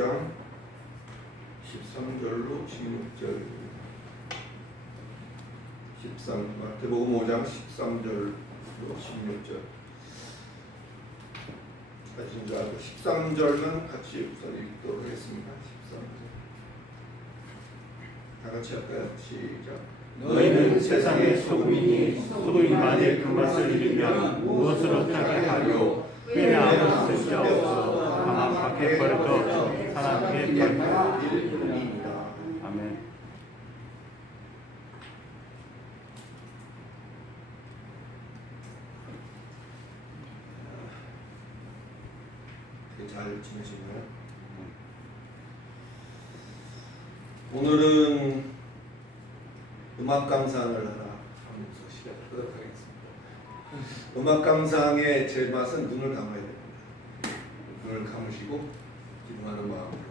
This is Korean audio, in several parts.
5장 13절로 16절. 마태복음 5장 13절로 16절. 하신 줄 알고 13절만 같이 우선 읽도록 하겠습니다. 13절. 다 같이 할까요? 시작. 너희는 세상의 소금이니 소금이 만일 그 맛을 잃으면 무엇을 어떻게 하리요? 끓에 아무 쓸 데 없어 다만 밖에 버려져 사람에게 버리리라. 아멘. 잘 지내시나요? 오늘은 음악 강상을 하나 하면서 시작하도록 하겠습니다. 음악 강상의 제맛은 눈을 감아야 됩니다. 눈을 감으시고 기도하는 마음으로.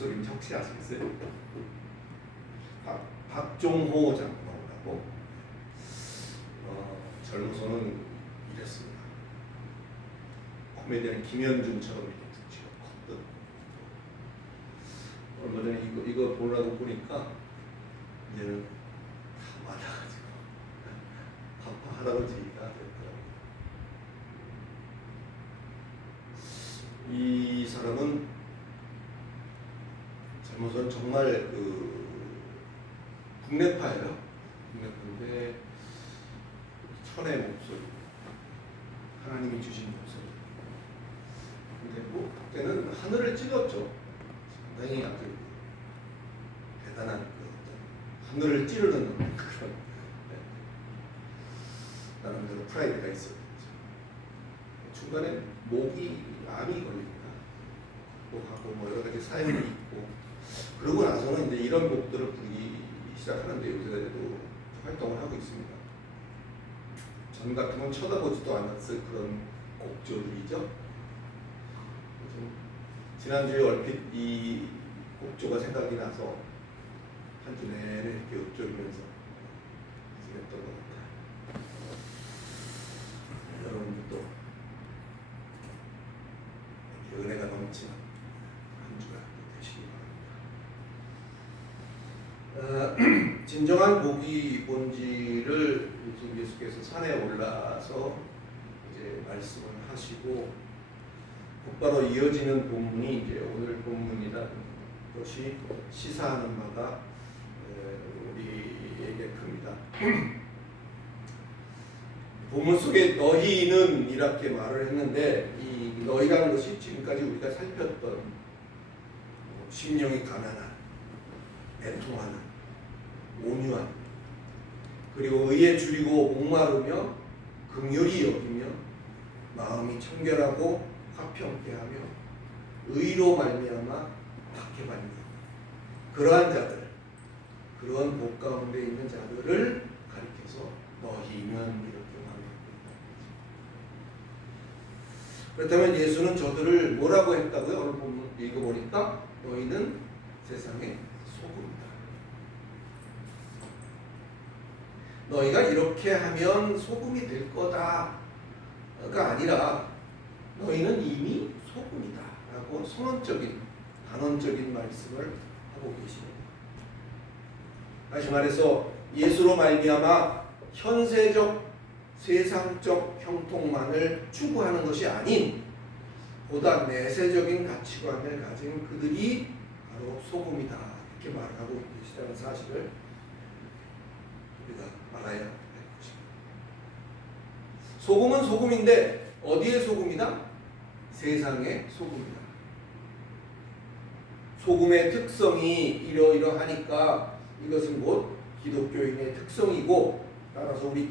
목소리 혹시 아시겠어요? 박종호 장로라고 젊어서는 이랬습니다. 코미디언 김현중처럼 이렇게 득치가 컸던. 얼마 전에 이거 보려고 보니까 이제는 다 맞아가지고 파파 할아버지가 됐더라고요. 이 사람은 잘못은 정말 국내파예요. 국내파인데 천의 목소리, 하나님이 주신 목소리. 근데 뭐 그때는 하늘을 찔렀죠. 상당히 아주 대단한 어떤 하늘을 찌르는 그런 나름대로 프라이드가 있었죠. 중간에 목이 암이 걸립니다. 또 하고 뭐 여러 가지 사연이 있고 그러고 나서는 이제 이런 곡들을 부르기 시작하는데 요새도 활동을 하고 있습니다. 전 같으면 쳐다보지도 않았을 그런 곡조들이죠. 지난주에 얼핏 이 곡조가 생각이 나서 한 주 내내 이렇게 읊조리면서 지냈던 것 같아요. 여러분들도 은혜가 넘치는 한 주가 되시기 바랍니다. 진정한 복이 뭔지를 지금 예수께서 산에 올라서 이제 말씀을 하시고 곧바로 이어지는 본문이 이제 오늘 본문이라는 것이 시사하는 바가 우리에게 큽니다. 본문 속에 너희는 이렇게 말을 했는데 이 너희라는 것이 지금까지 우리가 살폈던 심령이 가난한, 애통하는, 온유한, 그리고 의에 줄이고 목마르며 긍휼히 여기며 마음이 청결하고 화평케 하며 의로 말미암아 박해받는 그러한 자들, 그런 복 가운데 있는 자들을 가리켜서 너희는 이렇게 말합니다. 그렇다면 예수는 저들을 뭐라고 했다고요? 오늘 본문 읽어보니까 너희는 세상의 소금이다. 너희가 이렇게 하면 소금이 될 거다가 아니라 너희는 이미 소금이다 라고 선언적인 단언적인 말씀을 하고 계십니다. 다시 말해서 예수로 말미암아 현세적 세상적 형통만을 추구하는 것이 아닌 보다 내세적인 가치관을 가진 그들이 바로 소금이다 이렇게 말하고 계시다는 사실을 우리가 알아야 할 것입니다. 소금은 소금인데 어디의 소금이다? 세상의 소금이다. 소금의 특성이 이러이러하니까 이것은 곧 기독교인의 특성이고 따라서 우리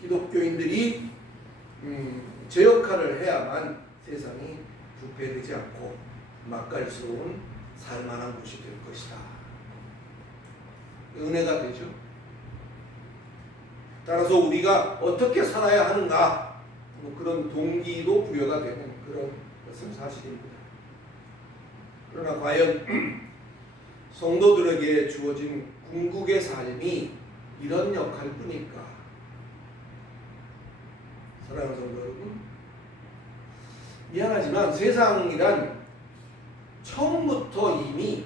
기독교인들이 제 역할을 해야만 세상이 부패되지 않고 맛깔스러운 살만한 곳이 될 것이다. 은혜가 되죠. 따라서 우리가 어떻게 살아야 하는가 그런 동기도 부여가 되는 그런 것은 사실입니다. 그러나 과연 성도들에게 주어진 궁극의 삶이 이런 역할뿐일까? 사랑하는 성도 여러분, 미안하지만 세상이란 처음부터 이미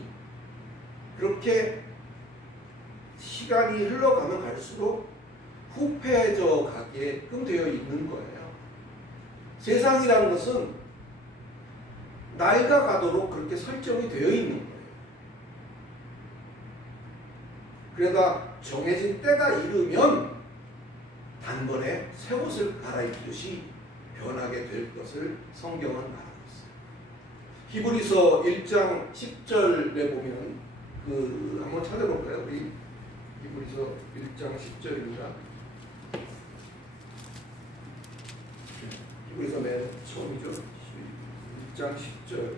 그렇게 시간이 흘러가면 갈수록 후패져 가게끔 되어 있는 거예요. 세상이라는 것은 낡아가도록 그렇게 설정이 되어 있는 거예요. 그러다 정해진 때가 이르면 단번에 새 옷을 갈아입듯이 변하게 될 것을 성경은 말하고 있어요. 히브리서 1장 10절에 보면 한번 찾아볼까요? 우리 히브리서 1장 10절입니다. 히브리서 맨 처음이죠. 1장 10절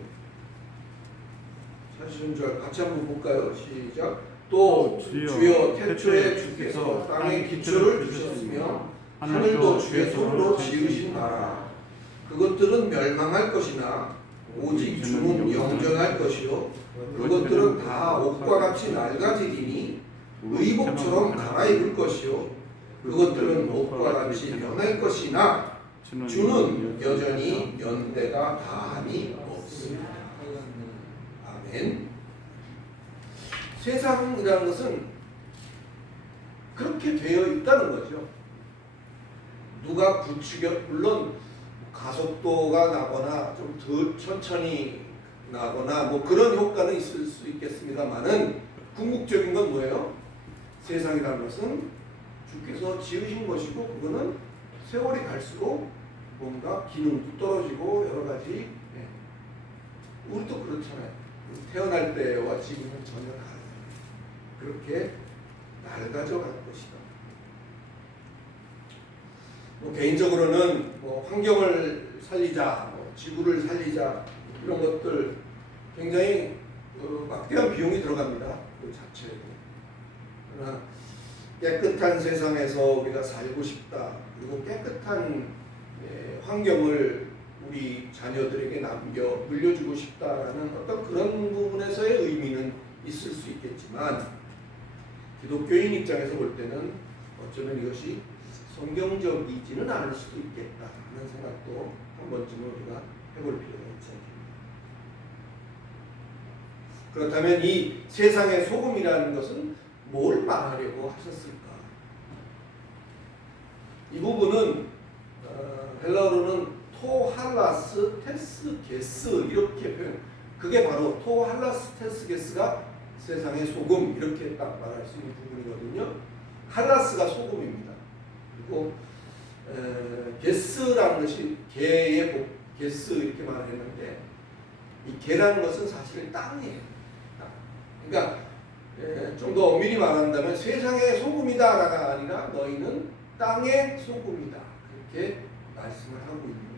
찾으신 줄 같이 한번 볼까요? 시작. 또 주여 태초에 주께서 땅의 기초를 두셨으며 하늘도 주의 손으로 지으신 나라 그것들은 멸망할 것이나 오직 주는 영존할 것이요 그것들은 다 옷과 같이 낡아지리니 의복처럼 갈아입을 것이요 그것들은 옷과 같이 변할 것이나 주는 여전히 연대가 다함이 없습니다. 아멘. 세상이라는 것은 그렇게 되어 있다는 거죠. 누가 부추겨 물론 가속도가 나거나 좀 더 천천히 나거나 뭐 그런 효과는 있을 수 있겠습니다만은 궁극적인 건 뭐예요? 세상이라는 것은 주께서 지으신 것이고 그거는 세월이 갈수록 뭔가 기능도 떨어지고 여러 가지 우리도 그렇잖아요. 태어날 때와 지금은 전혀 다르다. 그렇게 낡아져 갈 것이다. 뭐 개인적으로는 뭐 환경을 살리자, 뭐 지구를 살리자 이런 것들 굉장히 막대한 비용이 들어갑니다. 그 자체에. 그러나 깨끗한 세상에서 우리가 살고 싶다. 그리고 깨끗한 환경을 우리 자녀들에게 물려주고 싶다라는 어떤 그런 부분에서의 의미는 있을 수 있겠지만 기독교인 입장에서 볼 때는 어쩌면 이것이 성경적이지는 않을 수도 있겠다 하는 생각도 한 번쯤은 우리가 해볼 필요가 있지 않습니까? 그렇다면 이 세상의 소금이라는 것은 뭘 말하려고 하셨을까? 이 부분은 헬라어로는 토할라스 테스 게스 이렇게 표현. 그게 바로 토할라스 테스 게스가 세상의 소금 이렇게 딱 말할 수 있는 부분이거든요. 할라스가 소금입니다. 그리고 게스라는 것이 개의 게스 이렇게 말했는데 이 개라는 것은 사실 땅이에요. 땅. 그러니까 좀 더 엄밀히 말한다면 세상의 소금이다가 아니라 너희는 땅의 소금이다. 그렇게 말씀을 하고 있는 거예요.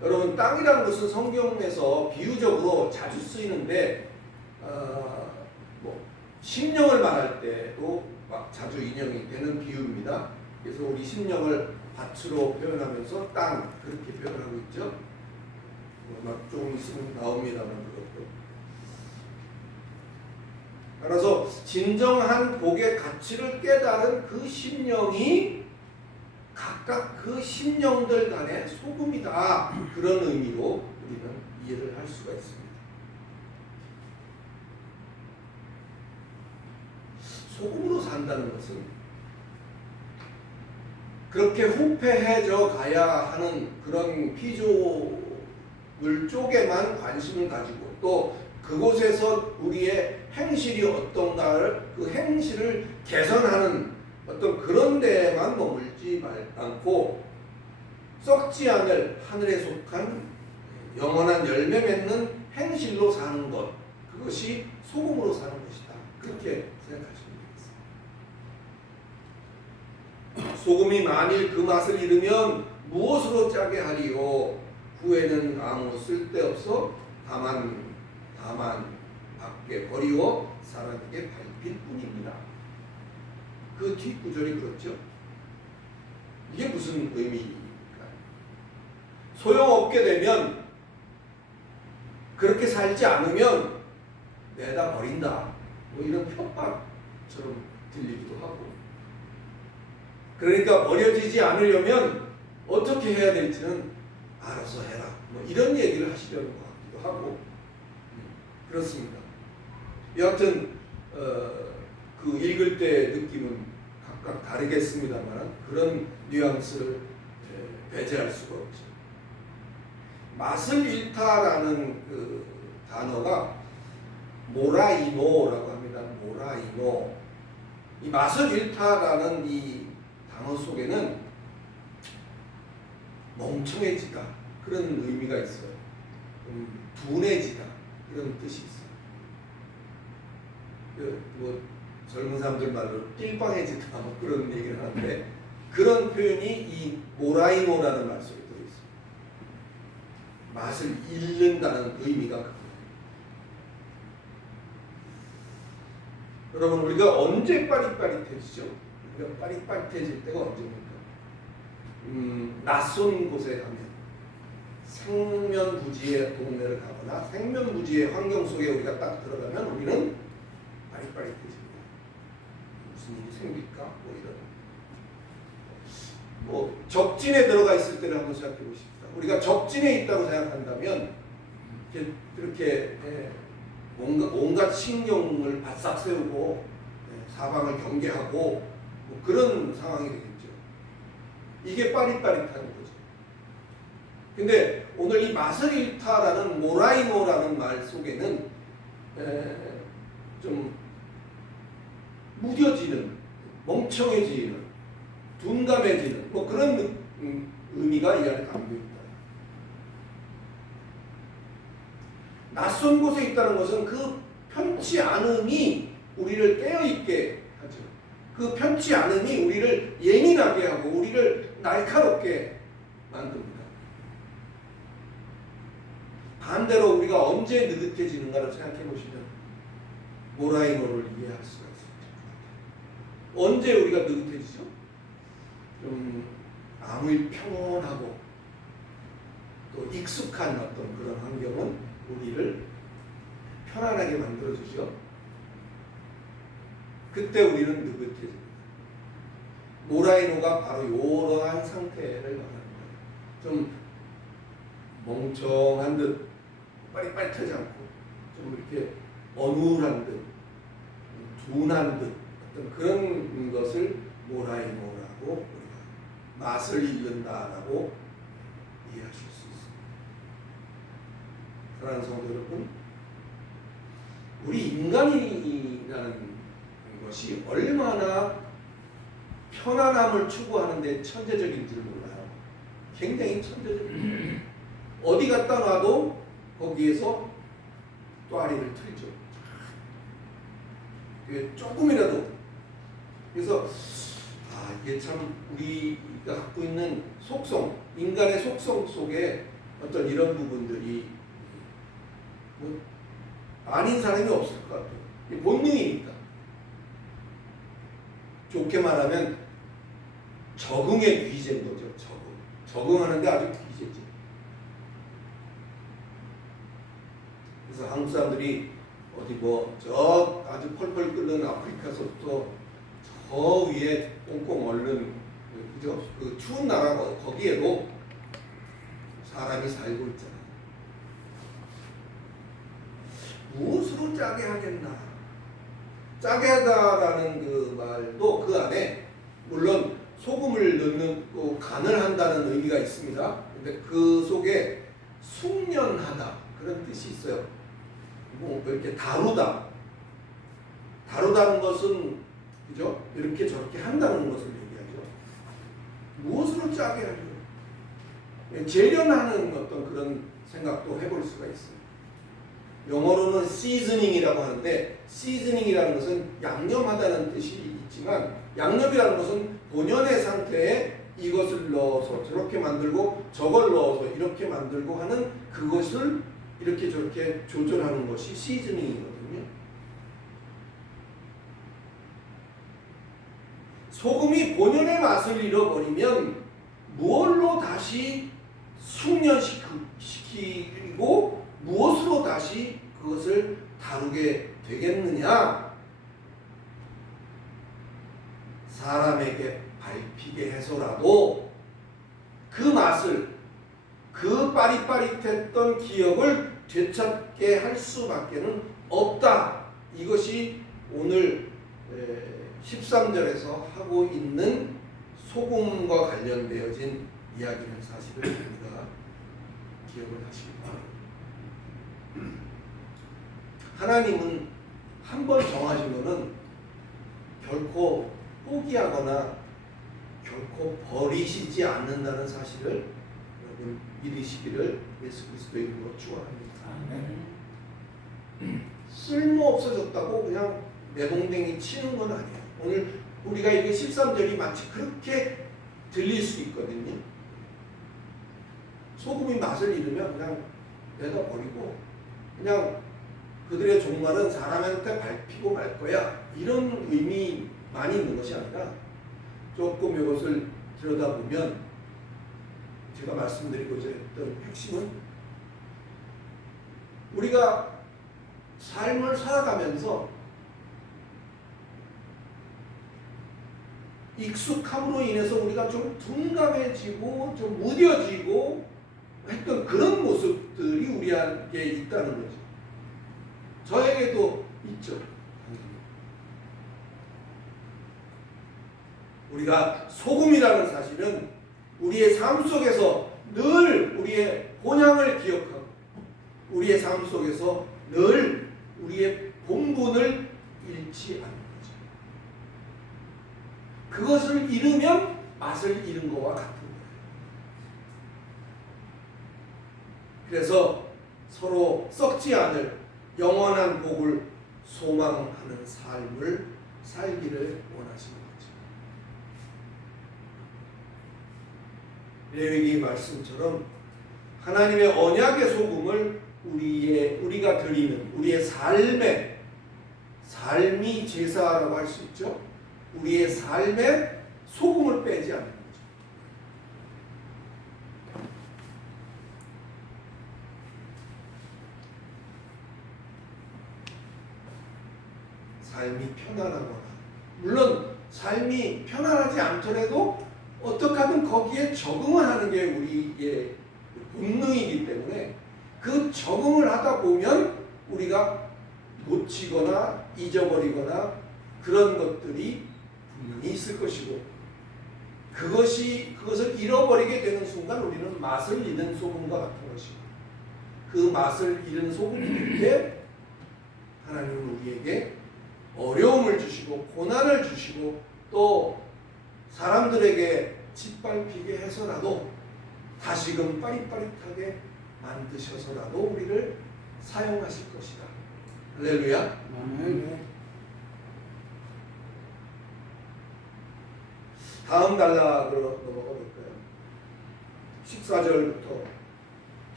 여러분 땅이라는 것은 성경에서 비유적으로 자주 쓰이는데 뭐 심령을 말할 때도 막 자주 인용이 되는 비유입니다. 그래서 우리 심령을 밭으로 표현하면서 땅 그렇게 표현하고 있죠. 막 조금 있으면 나옵니다만 그것도. 따라서 진정한 복의 가치를 깨달은 그 심령이 각각 그 심령들 간의 소금이다. 그런 의미로 우리는 이해를 할 수가 있습니다. 소금으로 산다는 것은 그렇게 후패해져 가야 하는 그런 피조물 쪽에만 관심을 가지고 또 그곳에서 우리의 행실이 어떤가를 그 행실을 개선하는 어떤 그런 데에만 머물지 않고 썩지 않을 하늘에 속한 영원한 열매 맺는 행실로 사는 것 그것이 소금으로 사는 것이다. 그렇게 생각하시면 되겠습니다. 소금이 만일 그 맛을 잃으면 무엇으로 짜게 하리요? 후에는 아무 쓸데없어 다만 밖에 버리고 사람에게 밟힐 뿐입니다. 그 뒷구절이 그렇죠. 이게 무슨 의미입니까? 소용없게 되면 그렇게 살지 않으면 내다 버린다. 뭐 이런 협박처럼 들리기도 하고. 그러니까 버려지지 않으려면 어떻게 해야 될지는 알아서 해라. 뭐 이런 얘기를 하시려는 것 같기도 하고. 그렇습니다. 여하튼 그 읽을 때 느낌은 각각 다르겠습니다만 그런 뉘앙스를 배제할 수가 없죠. 맛을 잃다라는 그 단어가 모라이노라고 합니다. 모라이노. 이 맛을 잃다라는 이 단어 속에는 멍청해지다 그런 의미가 있어요. 둔해지다 이런 뜻이 있어요. 뭐 젊은 사람들 말로 띨빵해지다 뭐 그런 얘기를 하는데 그런 표현이 이 모라이노라는 말 속에 들어있습니다. 맛을 잃는다는 의미가 그거예요. 여러분 우리가 언제 빠릿빠릿해지죠? 우리가 빠릿빠릿해질 때가 언제입니까? 낯선 곳에 가면 생면부지의 동네를 가거나 생면부지의 환경 속에 우리가 딱 들어가면 우리는 빠릿빠릿해집니다. 무슨 일이 생길까? 뭐 이런. 뭐 적진에 들어가 있을 때를 한번 생각해 보십시다. 우리가 적진에 있다고 생각한다면 이렇게 온갖 신경을 바싹 세우고 사방을 경계하고 뭐 그런 상황이 되겠죠. 이게 빠릿빠릿한 거죠. 근데 오늘 이 맛을 잃다라는 모라이노라는 말 속에는 좀 무뎌지는, 멍청해지는, 둔감해지는 뭐 그런 의미가 이 안에 담겨 있다. 낯선 곳에 있다는 것은 그 편치 않음이 우리를 깨어있게 하죠. 그 편치 않음이 우리를 예민하게 하고 우리를 날카롭게 만듭니다. 반대로 우리가 언제 느긋해지는가를 생각해 보시면 모라이노를 이해할 수가 있습니다. 언제 우리가 느긋해지죠? 좀 아무 평온하고 또 익숙한 어떤 그런 환경은 우리를 편안하게 만들어주죠. 그때 우리는 느긋해집니다. 모라이노가 바로 이러한 상태를 말하는 거예요. 좀 멍청한 듯 빠릿빠릿하지 않고 좀 이렇게 어눌한 듯 둔한 듯 어떤 그런 것을 모라이노라고 우리가 맛을 잃는다라고 이해하실 수 있습니다. 사랑하는 성도 여러분, 우리 인간이라는 것이 얼마나 편안함을 추구하는데 천재적인지를 몰라요. 굉장히 천재적입니다. 어디 갖다 놔도 거기에서 또아리를 틀죠. 조금이라도. 그래서 이게 참 우리가 갖고 있는 속성, 인간의 속성 속에 어떤 이런 부분들이 뭐 아닌 사람이 없을 것 같아요. 본능이니까. 좋게 말하면 적응의 귀재인 거죠. 적응하는데 아주 귀재지. 그래서 한국 사람들이 어디 저 아주 펄펄 끓는 아프리카서부터 저 위에 꽁꽁 얼른 그죠? 그 추운 나라 거기에도 사람이 살고 있잖아요. 무엇으로 짜게 하겠나? 짜게 하다라는 그 말도 그 안에 물론 소금을 넣는 간을 한다는 의미가 있습니다. 근데 그 속에 숙련하다 그런 뜻이 있어요. 뭐 이렇게 다루다는 것은 그죠? 이렇게 저렇게 한다는 것을 얘기하죠. 무엇으로 짜게 하죠? 재련하는 어떤 그런 생각도 해볼 수가 있습니다. 영어로는 seasoning이라고 하는데 seasoning이라는 것은 양념하다는 뜻이 있지만 양념이라는 것은 본연의 상태에 이것을 넣어서 저렇게 만들고 저걸 넣어서 이렇게 만들고 하는 그것을 이렇게 저렇게 조절하는 것이 시즈닝이거든요. 소금이 본연의 맛을 잃어버리면 무엇로 다시 숙련시키고 무엇으로 다시 그것을 다루게 되겠느냐? 사람에게 밟히게 해서라도 그 맛을, 그 빠릿빠릿했던 기억을 되찾게 할 수밖에는 없다. 이것이 오늘 13절에서 하고 있는 소금과 관련되어진 이야기는 사실을 우리가 기억을 하시기 바랍니다. 하나님은 한 번 정하신 것은 결코 포기하거나 결코 버리시지 않는다는 사실을 여러분 믿으시기를 예수 그리스도의 이름으로 축원합니다. 쓸모 없어졌다고 그냥 내동댕이 치는 건 아니에요. 오늘 우리가 이게 13절이 마치 그렇게 들릴 수 있거든요. 소금이 맛을 잃으면 그냥 내다 버리고 그냥 그들의 종말은 사람한테 밟히고 말 거야. 이런 의미 많이 있는 것이 아니라 조금 이것을 들여다보면 제가 말씀드리고자 했던 핵심은 우리가 삶을 살아가면서 익숙함으로 인해서 우리가 좀 둔감해지고 좀 무뎌지고 했던 그런 모습들이 우리에게 있다는 거죠. 저에게도 있죠. 우리가 소금이라는 사실은 우리의 삶 속에서 늘 우리의 본향을 기억하고 우리의 삶 속에서 늘 우리의 본분을 잃지 않는 거죠. 그것을 잃으면 맛을 잃은 것과 같은 거예요. 그래서 서로 썩지 않을 영원한 복을 소망하는 삶을 살기를 원하시는 거죠. 레위기 말씀처럼 하나님의 언약의 소금을 우리가 드리는 우리의 삶이 제사라고 할 수 있죠. 우리의 삶에 소금을 빼지 않는 거죠. 삶이 편안하거나 물론 삶이 편안하지 않더라도 어떻게 하든 거기에 적응을 하는 게 우리의 본능이기 때문에 그 적응을 하다 보면 우리가 놓치거나 잊어버리거나 그런 것들이 분명히 있을 것이고 그것을 잃어버리게 되는 순간 우리는 맛을 잃은 소금과 같은 것이고 그 맛을 잃은 소금일 때 하나님은 우리에게 어려움을 주시고 고난을 주시고 또 사람들에게 짓밟히게 해서라도 다시금 빠릿빠릿하게 만드셔서라도 우리를 사용하실 것이다. 할렐루야. 다음 단락으로 넘어가 볼까요? 14절부터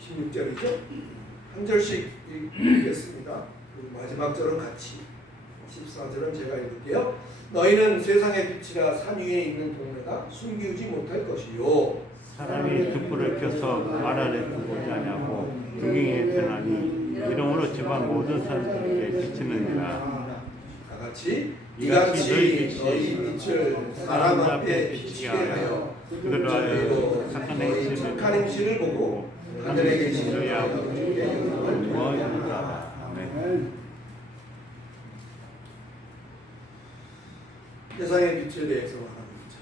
16절이죠. 한 절씩 읽겠습니다. 그 마지막 절은 같이 14절은 제가 읽을게요. 너희는 세상의 빛이라 산 위에 있는 동네가 숨기지 못할 것이요 사람이 등불을 켜서 말 아래 두고자 하냐고 등행에 드나니 이름으로 집안 모든 사람들에게 비치느니라. 다 같이 이같이 너희 빛을 사람 앞에 비치게 하여 그들로 하여 착한 행실을 보고 하늘에 계신 너희 아버지께 영광을 도와주리라. 아멘. 세상의 빛에 대해서 말하는 거죠.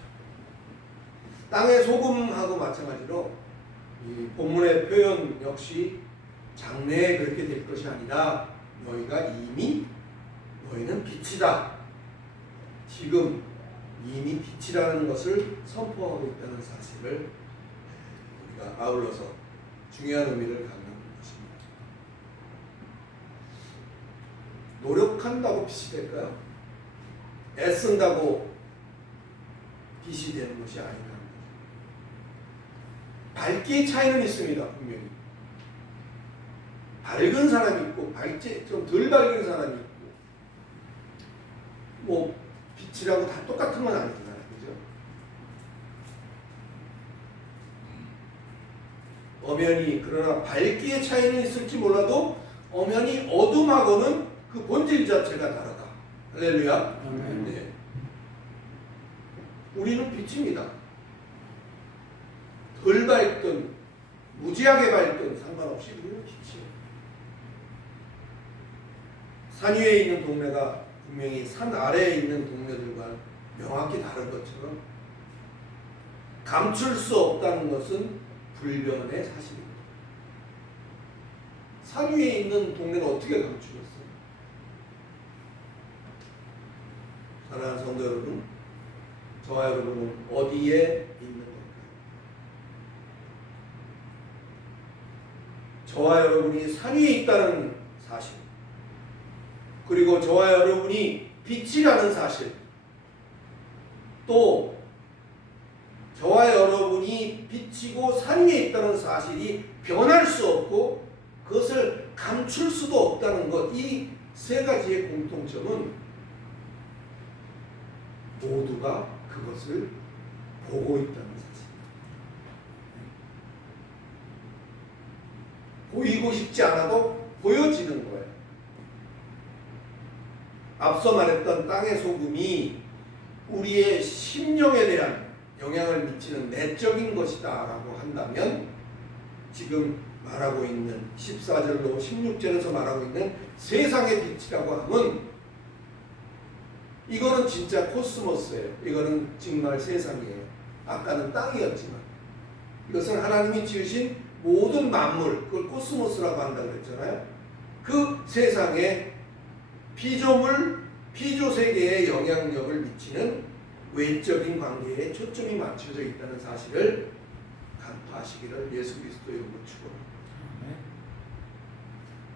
땅의 소금하고 마찬가지로 이 본문의 표현 역시 장래에 그렇게 될 것이 아니라 너희는 빛이다. 지금 이미 빛이라는 것을 선포하고 있다는 사실을 우리가 아울러서 중요한 의미를 갖는 것입니다. 노력한다고 빛이 될까요? 애쓴다고 빛이 되는 것이 아니다. 밝기의 차이는 있습니다. 분명히 밝은 사람이 있고 좀 덜 밝은 사람이 있고 뭐 빛이라고 다 똑같은 건 아니잖아요. 그죠? 엄연히 그러나 밝기의 차이는 있을지 몰라도 엄연히 어둠하고는 그 본질 자체가 다르다. 할렐루야. 네. 우리는 빛입니다. 덜 밝든 무지하게 밝든 상관없이 우리는 빛이에요. 산 위에 있는 동네가 분명히 산 아래에 있는 동네들과 명확히 다른 것처럼 감출 수 없다는 것은 불변의 사실입니다. 산 위에 있는 동네를 어떻게 감추겠어요? 사랑하는 성도 여러분, 저와 여러분은 어디에 있는 걸까요? 저와 여러분이 산 위에 있다는 사실, 그리고 저와 여러분이 빛이라는 사실, 또 저와 여러분이 빛이고 산 위에 있다는 사실이 변할 수 없고 그것을 감출 수도 없다는 것, 이 세 가지의 공통점은 모두가 그것을 보고 있다는 사실입니다. 보이고 싶지 않아도 보여지는 거예요. 앞서 말했던 땅의 소금이 우리의 심령에 대한 영향을 미치는 내적인 것이다 라고 한다면 지금 말하고 있는 14절로 16절에서 말하고 있는 세상의 빛이라고 하면 이거는 진짜 코스모스예요. 이거는 정말 세상이에요. 아까는 땅이었지만 이것은 하나님이 지으신 모든 만물, 그걸 코스모스라고 한다고 그랬잖아요. 그 세상에 피조물, 피조세계에 영향력을 미치는 외적인 관계에 초점이 맞춰져 있다는 사실을 간파하시기를 예수 그리스도의 이름으로 축원합니다.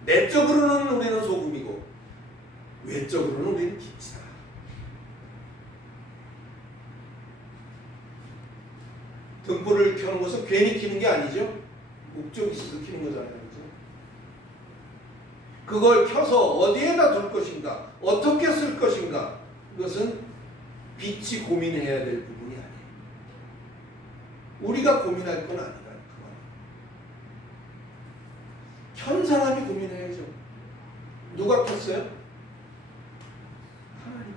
내적으로는 우리는 소금이고 외적으로는 우리는 빛이다. 등불을 켜는 것은 괜히 켜는 게 아니죠. 목적이 있어서 켜는 거잖아요. 그렇죠? 그걸 켜서 어디에다 둘 것인가, 어떻게 쓸 것인가, 이것은 빛이 고민해야 될 부분이 아니에요. 우리가 고민할 건 아니라 켠 사람이 고민해야죠. 누가 켰어요? 하나님이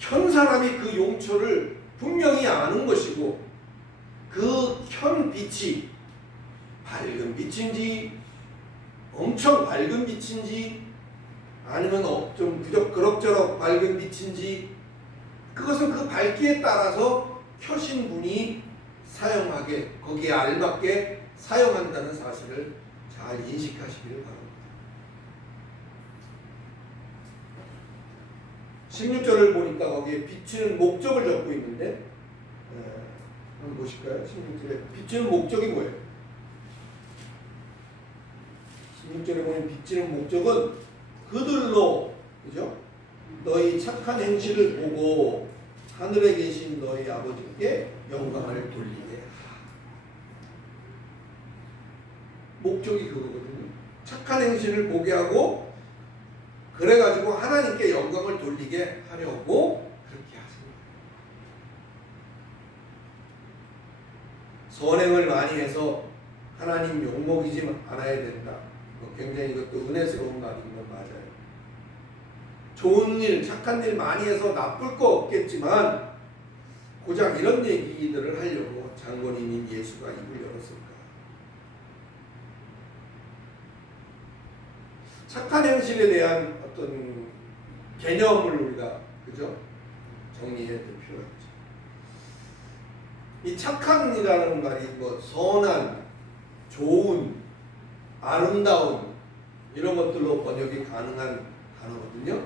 켰죠. 켠 사람이 그 용처를 분명히 아는 것이고 그 켠 빛이 밝은 빛인지 엄청 밝은 빛인지 아니면 좀 그럭저럭 밝은 빛인지 그것은 그 밝기에 따라서 켜신 분이 사용하게 거기에 알맞게 사용한다는 사실을 잘 인식하시기를 바랍니다. 16절을 보니까 거기에 비추는 목적을 적고 있는데 한번 보실까요? 16절에 비추는 목적이 뭐예요? 16절에 보면 비추는 목적은 그들로, 그죠? 너희 착한 행실을 보고 하늘에 계신 너희 아버지께 영광을 돌리게 하라. 목적이 그거거든요. 착한 행실을 보게 하고 그래가지고 하나님께 영광을 돌리게 하려고 그렇게 하십니다. 선행을 많이 해서 하나님 욕먹이지 않아야 된다. 굉장히 이것도 은혜스러운 말인 건 맞아요. 좋은 일, 착한 일 많이 해서 나쁠 거 없겠지만 고작 이런 얘기들을 하려고 장본인인 예수가 입을 열었을까? 착한 행실에 대한 어떤 개념을 우리가 그죠? 정리해야 될 필요가 있죠. 이 착한이라는 말이 뭐 선한, 좋은, 아름다운 이런 것들로 번역이 가능한 단어거든요.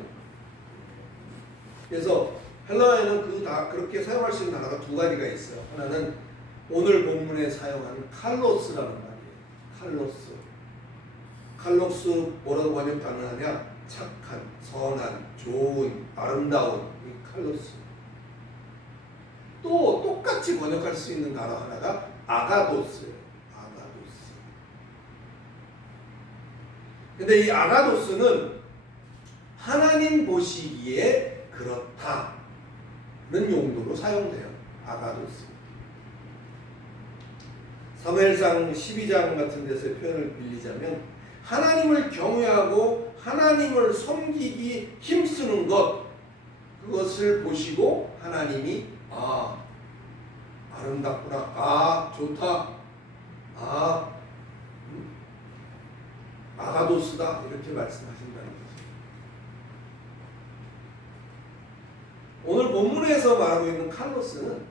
그래서 헬라어에는 그렇게 사용할 수 있는 단어가 두 가지가 있어요. 하나는 오늘 본문에 사용하는 칼로스라는 말이에요. 칼로스 뭐라고 번역 가능하냐? 착한, 선한, 좋은, 아름다운 이 칼로스. 또 똑같이 번역할 수 있는 단어 하나가 아가도스예요. 아가도스. 근데 이 아가도스는 하나님 보시기에 그렇다는 용도로 사용돼요. 아가도스. 사무엘상 12장 같은 데서의 표현을 빌리자면 하나님을 경외하고 하나님을 섬기기 힘쓰는 것, 그것을 보시고 하나님이 아름답구나, 좋다, 아가도스다 이렇게 말씀하신다는 거죠. 오늘 본문에서 말하고 있는 칼로스는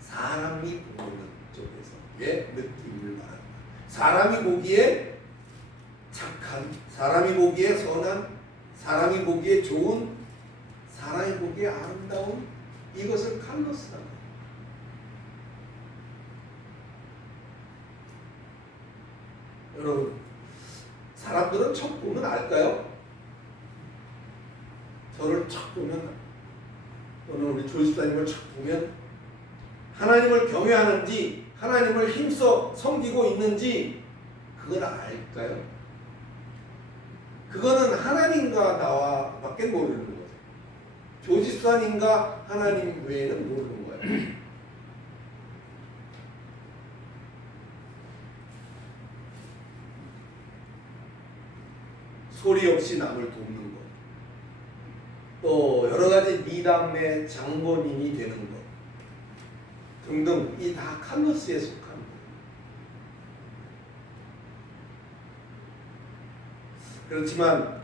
사람이 보는 쪽에서의 느낌을 말합니다. 사람이 보기에 착한, 사람이 보기에 선한, 사람이 보기에 좋은, 사람이 보기에 아름다운 이것을 칼로스라고 합니다. 여러분, 사람들은 척 보면 알까요? 저를 척 보면, 또는 우리 조집사님을 척 보면 하나님을 경외하는지 하나님을 힘써 섬기고 있는지 그걸 알까요? 그거는 하나님과 나와 밖에 모르는 거죠. 조집사님과 하나님 외에는 모르는 거예요. 소리 없이 남을 돕는 것, 또 여러 가지 미담의 장본인이 되는 것 등등, 이 다 칼로스에 속합니다. 그렇지만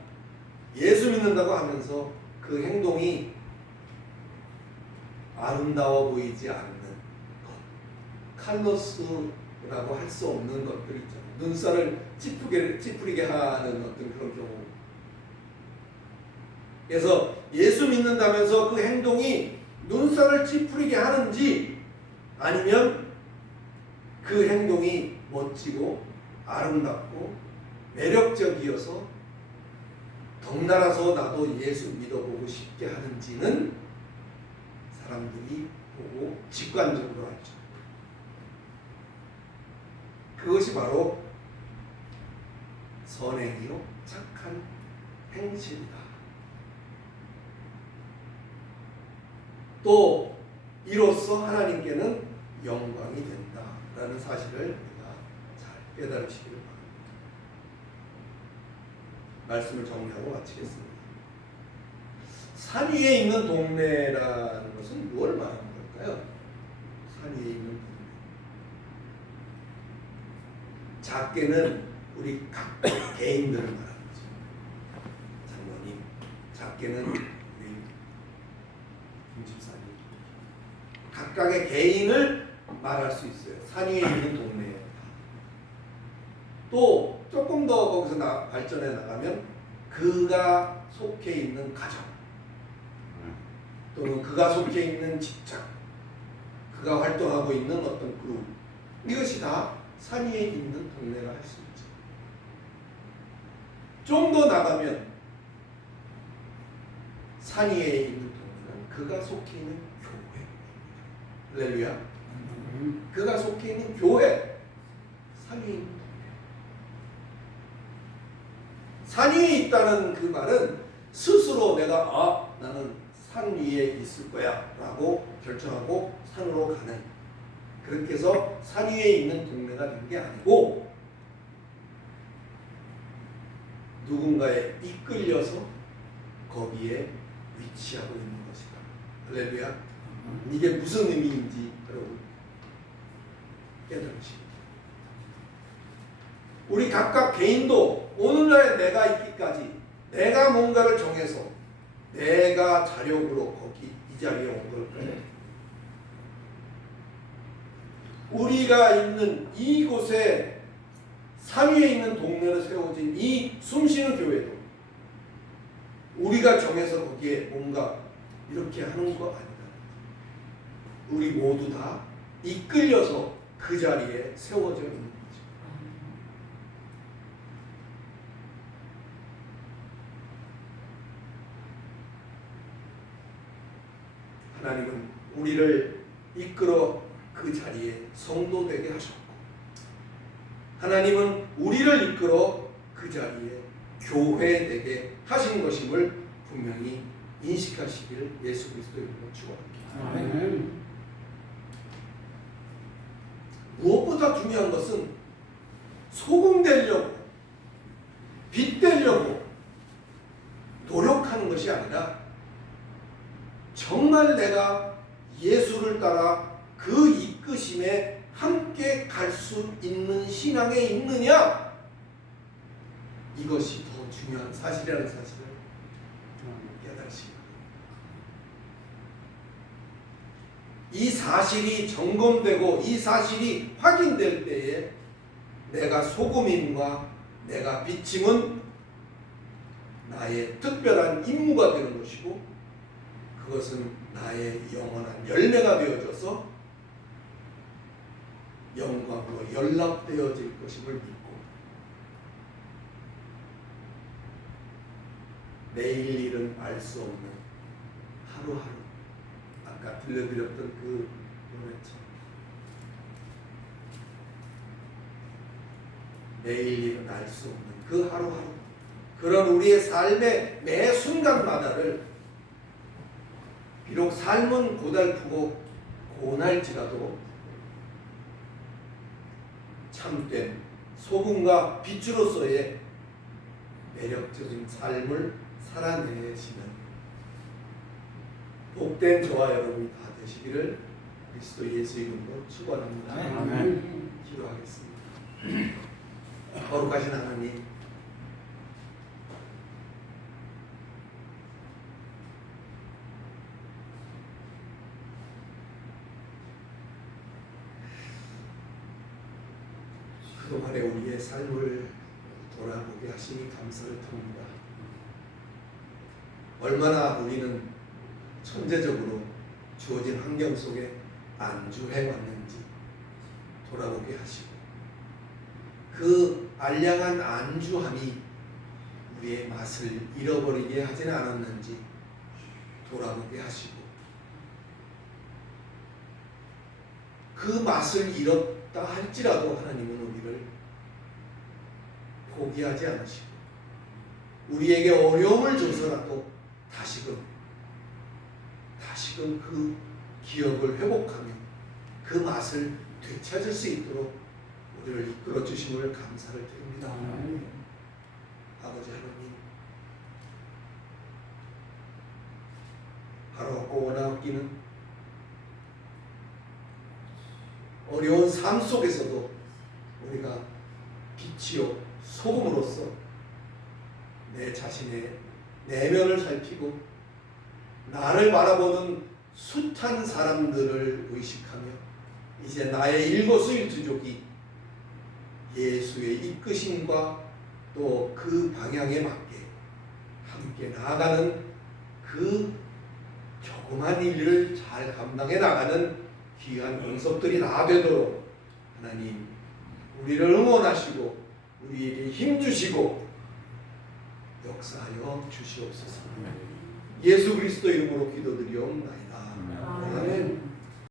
예수 믿는다고 하면서 그 행동이 아름다워 보이지 않는 것, 칼로스라고 할 수 없는 것들 있잖아요. 눈살을 찌푸리게 하는 어떤 그런 경우. 그래서 예수 믿는다면서 그 행동이 눈살을 찌푸리게 하는지 아니면 그 행동이 멋지고 아름답고 매력적이어서 덩달아서 나도 예수 믿어보고 싶게 하는지는 사람들이 보고 직관적으로 알죠. 그것이 바로 선행이요 착한 행실이다. 또 이로써 하나님께는 영광이 된다라는 사실을 우리가 잘 깨달으시기를 바랍니다. 말씀을 정리하고 마치겠습니다. 산 위에 있는 동네라는 것은 무엇을 말하는 걸까요? 산 위에 있는 동네. 작게는 우리 각 개인들을 말하는 거죠. 장로님, 작게는 우리 김집사님. 각각의 개인을 말할 수 있어요. 산 위에 있는 동네에. 또 조금 더 거기서 발전해 나가면 그가 속해 있는 가정, 또는 그가 속해 있는 직장, 그가 활동하고 있는 어떤 그룹, 이것이 다 산 위에 있는 동네라 할 수 있죠. 좀 더 나가면 산 위에 있는 동네는 그가 속해 있는 교회. 할렐루야. 그가 속해 있는 교회, 산 위에 있는 동네. 산 위에 있다는 그 말은 스스로 내가 나는 산 위에 있을 거야 라고 결정하고 산으로 가는, 그렇게 해서 산 위에 있는 동네가 된 게 아니고 누군가에 이끌려서 거기에 위치하고 있는 것이다. 할렐루야. 이게 무슨 의미인지 여러분 깨달으십니다. 우리 각각 개인도 오늘날에 내가 있기까지 내가 뭔가를 정해서 내가 자력으로 거기 이 자리에 온 걸까요? 우리가 있는 이곳에 산 위에 있는 동네로 세워진 이 숨쉬는 교회도 우리가 정해서 거기에 뭔가 이렇게 하는 거 아니다. 우리 모두 다 이끌려서 그 자리에 세워져 있는 거죠. 하나님은 우리를 이끌어 그 자리에 성도 되게 하셨고, 하나님은 우리를 이끌어 그 자리에 교회 되게 하신 것임을 분명히 인식하시기를 예수 그리스도의 이름으로 축원합니다. 무엇보다 중요한 것은 소금 되려고, 빛 되려고 노력하는 것이 아니라 정말 내가 예수를 따라 그 이끄심에 함께 갈 수 있는 신앙에 있느냐, 이것이 더 중요한 사실이라는 사실을 깨달으시기 바랍니다. 이 사실이 점검되고 이 사실이 확인될 때에 내가 소금임과 내가 빛임은 나의 특별한 임무가 되는 것이고, 그것은 나의 영원한 열매가 되어져서 영광으로 연락되어질 것임을 믿고, 내일 일은 알 수 없는 하루하루, 아까 들려드렸던 그 노래처럼 내일 일은 알 수 없는 그 하루하루, 그런 우리의 삶의 매 순간마다를 비록 삶은 고달프고 고날지라도 참된 소금과 빛으로서의 매력적인 삶을 살아내시는 복된 저와 여러분이 다 되시기를 그리스도 예수 이름으로 축원합니다. 기도하겠습니다. 거룩하신 하나님, 그동안의 우리의 삶을 돌아보게 하시니 감사를 드립니다. 얼마나 우리는 천재적으로 주어진 환경 속에 안주해 왔는지 돌아보게 하시고, 그 알량한 안주함이 우리의 맛을 잃어버리게 하지는 않았는지 돌아보게 하시고, 그 맛을 잃었다 할지라도 하나님은 우리를 포기하지 않으시고, 우리에게 어려움을 줘서라도 다시금 그 기억을 회복하며 그 맛을 되찾을 수 있도록 우리를 이끌어 주심을 감사를 드립니다. 아버지 하나님, 하루없고 원하옵기는 어려운 삶 속에서도 우리가 빛이요 소금으로서 내 자신의 내면을 살피고 나를 바라보는 숱한 사람들을 의식하며 이제 나의 일거수일투족이 예수의 이끄심과 또 그 방향에 맞게 함께 나아가는 그 조그만 일을 잘 감당해 나가는 귀한 응석들이 다 되도록 하나님 우리를 응원하시고 우리에게 힘주시고 역사하여 주시옵소서. 예수 그리스도 이름으로 기도드리옵나이다. 아멘.